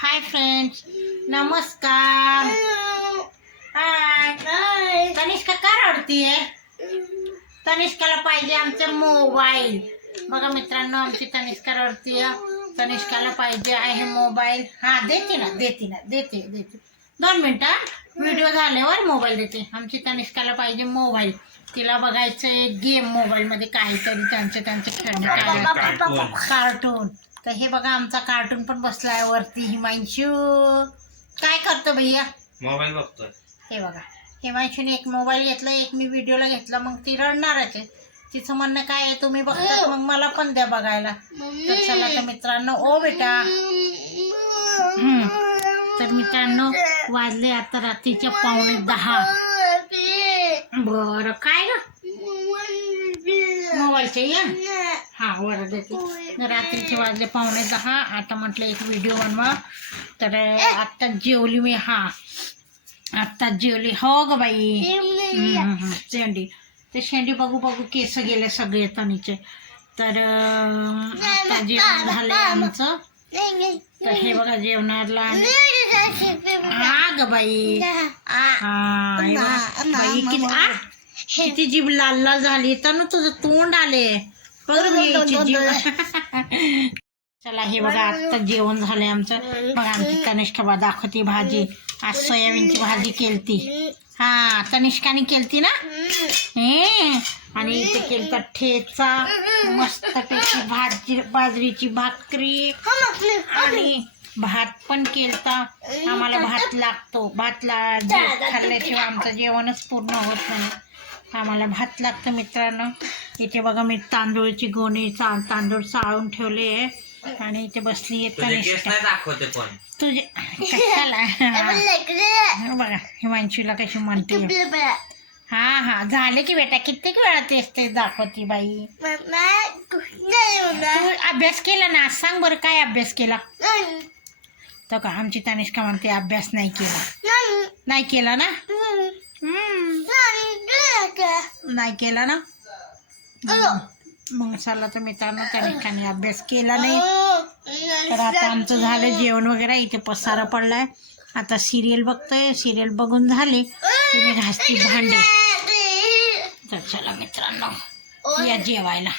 Hi friends नमस्कार. हाय तनिष्का का रडतीये? तनिष्काला पाहिजे आमचे मोबाईल. बघा मित्रांनो आमची तनिष्का रडतीये. तनिष्काला पाहिजे आहे मोबाईल. हा देते ना देते ना देते देते. दोन मिनिटं व्हिडिओ झाल्यावर मोबाईल देते. आमची तनिष्काला पाहिजे मोबाईल. तिला बघायचं गेम मोबाईलमध्ये काहीतरी त्यांचे त्यांचे खेळणे कार्टून तर हे बघा आमचा कार्टून पण बसला आहे वरती हिमांशू. काय करतो भैया? मोबाईल बघतोय. हे बघा हिमांशूने एक मोबाईल घेतला एक मी व्हिडिओला घेतला मग ती रडणारच आहे. तिचं म्हणणं काय आहे तुम्ही बघतात मग मला पण द्या बघायला. तर चला तर मित्रांनो ओ बेटा. हम्म. तर मित्रांनो वाजले आता रात्रीच्या पावणे दहा. बरं काय ग? मोबाईलचे या. हा वर देते रात्रीचे वाजले पावणे दहा. आता म्हटलं एक व्हिडिओ बनवा. तर आत्ता जेवली मी हा. आत्ता जेवली. हो ग बाई. शेंडी. ते शेंडी बघू बघू केस गेले सगळे तनीचे तर अं, आता जेवण झालंय आमचं. तर हे बघा जेवणाला हा ग बाई. हा. बाई किती? किती जीभ लाल लाल झाली. तर ना तुझं तोंड आले. बघ यायची जीभ. चला हे बघा आता जेवण झालंय आमचं. बघा आमची तनिष्का दाखवती भाजी. आज सोयाबीनची भाजी केलती. हा तनिष्काने केलती ना? हे. आणि इथे केलता ठेचा मस्तपैकी भाजी बाजरीची भाकरी. आणि भात पण केलता. आम्हाला भात लागतो. भात ला जे- खाल्ल्याशिवाय आमचं जेवणच पूर्ण होत नाही. आम्हाला भात लागतं मित्रांनो. इथे बघा मी तांदूळची गोणी चा तांदूळ चाळून ठेवले आहे. आणि इथे बसली आहे तुझे केस तनिष्का नाही दाखवते पण तुझे कशाला? हा, बघा हिमांशूला कशी म्हणते. हा हा. झाले की बेटा कित्येक वेळा तेच तेच दाखवती बाई. तू अभ्यास केला ना? सांग बरं काय अभ्यास केला? तर का आमची तनिष्का म्हणते अभ्यास नाही केला. नाही. केला ना? नाही. केला ना? मग चला तर मित्रांनो तनिष्काने अभ्यास केला नाही. तर आता आमचं झालं जेवण वगैरे इथे पसारा पडलाय. आता सिरियल बघतोय सिरियल बघून झाले. मी घासती भांडे. तर चला मित्रांनो या जेवायला.